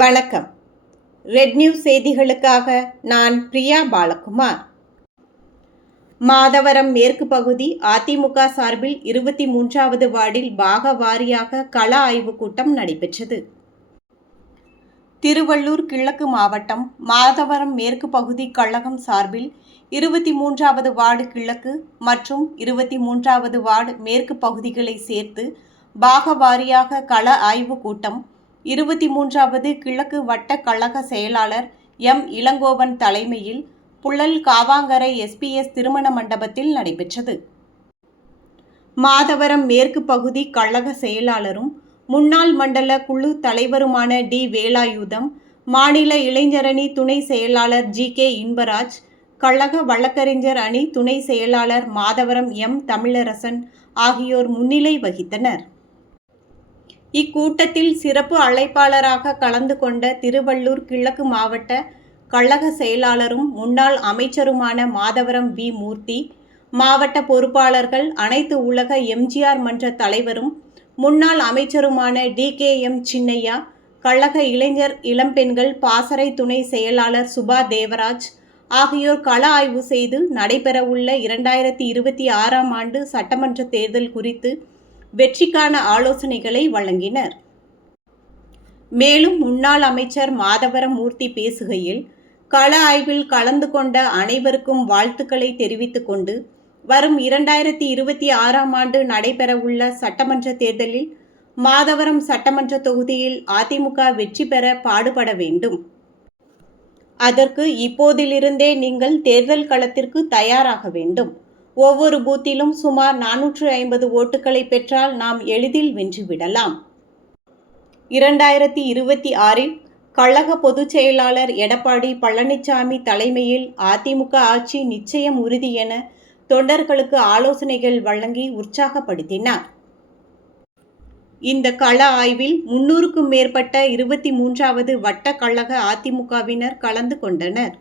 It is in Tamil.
வணக்கம். ரெட் நியூஸ் செய்திகளுக்காக நான் பிரியா பாலகுமார். மாதவரம் மேற்கு பகுதி அதிமுக சார்பில் இருபத்தி மூன்றாவது வார்டில் பாக வாரியாக கள ஆய்வுக் கூட்டம் நடைபெற்றது. திருவள்ளூர் கிழக்கு மாவட்டம் மாதவரம் மேற்கு பகுதி கழகம் சார்பில் இருபத்தி மூன்றாவது வார்டு கிழக்கு மற்றும் இருபத்தி மூன்றாவது வார்டு மேற்கு பகுதிகளை சேர்த்து பாக வாரியாக கள ஆய்வுக் கூட்டம் இருபத்தி மூன்றாவது கிழக்கு வட்ட கழக செயலாளர் எம். இளங்கோவன் தலைமையில் புள்ளல் காவாங்கரை எஸ்பிஎஸ் திருமண மண்டபத்தில் நடைபெற்றது. மாதவரம் மேற்கு பகுதி கழக செயலாளரும் முன்னாள் மண்டல குழு தலைவருமான டி. வேலாயுதம் மாநில இளைஞரணி துணை செயலாளர் ஜி. கே. இன்பராஜ் கழக வழக்கறிஞர் அணி துணை செயலாளர் மாதவரம் எம். தமிழரசன் ஆகியோர் முன்னிலை வகித்தனர். இக்கூட்டத்தில் சிறப்பு அழைப்பாளராக கலந்து கொண்ட திருவள்ளூர் கிழக்கு மாவட்ட கழக செயலாளரும் முன்னாள் அமைச்சருமான மாதவரம் வி. மூர்த்தி மாவட்ட பொறுப்பாளர்கள் அனைத்து உலக எம்ஜிஆர் மன்ற தலைவரும் முன்னாள் அமைச்சருமான டி. கே. எம். சின்னையா கழக இளைஞர் இளம்பெண்கள் பாசறை துணை செயலாளர் சுபா தேவராஜ் ஆகியோர் கள ஆய்வு செய்து நடைபெறவுள்ள இரண்டாயிரத்தி இருபத்தி ஆறாம் ஆண்டு சட்டமன்ற தேர்தல் குறித்து வெற்றிக்கான ஆலோசனைகளை வழங்கினர். மேலும் முன்னாள் அமைச்சர் மாதவரம் மூர்த்தி பேசுகையில் கள ஆய்வில் கலந்து கொண்ட அனைவருக்கும் வாழ்த்துக்களை தெரிவித்துக் கொண்டு வரும் இரண்டாயிரத்தி இருபத்தி ஆறாம் ஆண்டு நடைபெறவுள்ள சட்டமன்ற தேர்தலில் மாதவரம் சட்டமன்ற தொகுதியில் அதிமுக வெற்றி பெற பாடுபட வேண்டும். அதற்கு இப்போதிலிருந்தே நீங்கள் தேர்தல் களத்திற்கு தயாராக வேண்டும். ஒவ்வொரு பூத்திலும் சுமார் நானூற்று ஐம்பது ஓட்டுகளை பெற்றால் நாம் எளிதில் வென்றுவிடலாம் இரண்டாயிரத்தி இருபத்தி ஆறில் கழக பொதுச் செயலாளர் எடப்பாடி பழனிசாமி தலைமையில் அதிமுக ஆட்சி நிச்சயம் உறுதி என தொண்டர்களுக்கு ஆலோசனைகள் வழங்கி உற்சாகப்படுத்தினார். இந்த கள ஆய்வில் முன்னூறுக்கும் மேற்பட்ட இருபத்தி மூன்றாவது வட்ட கழக அதிமுகவினர் கலந்து கொண்டனர்.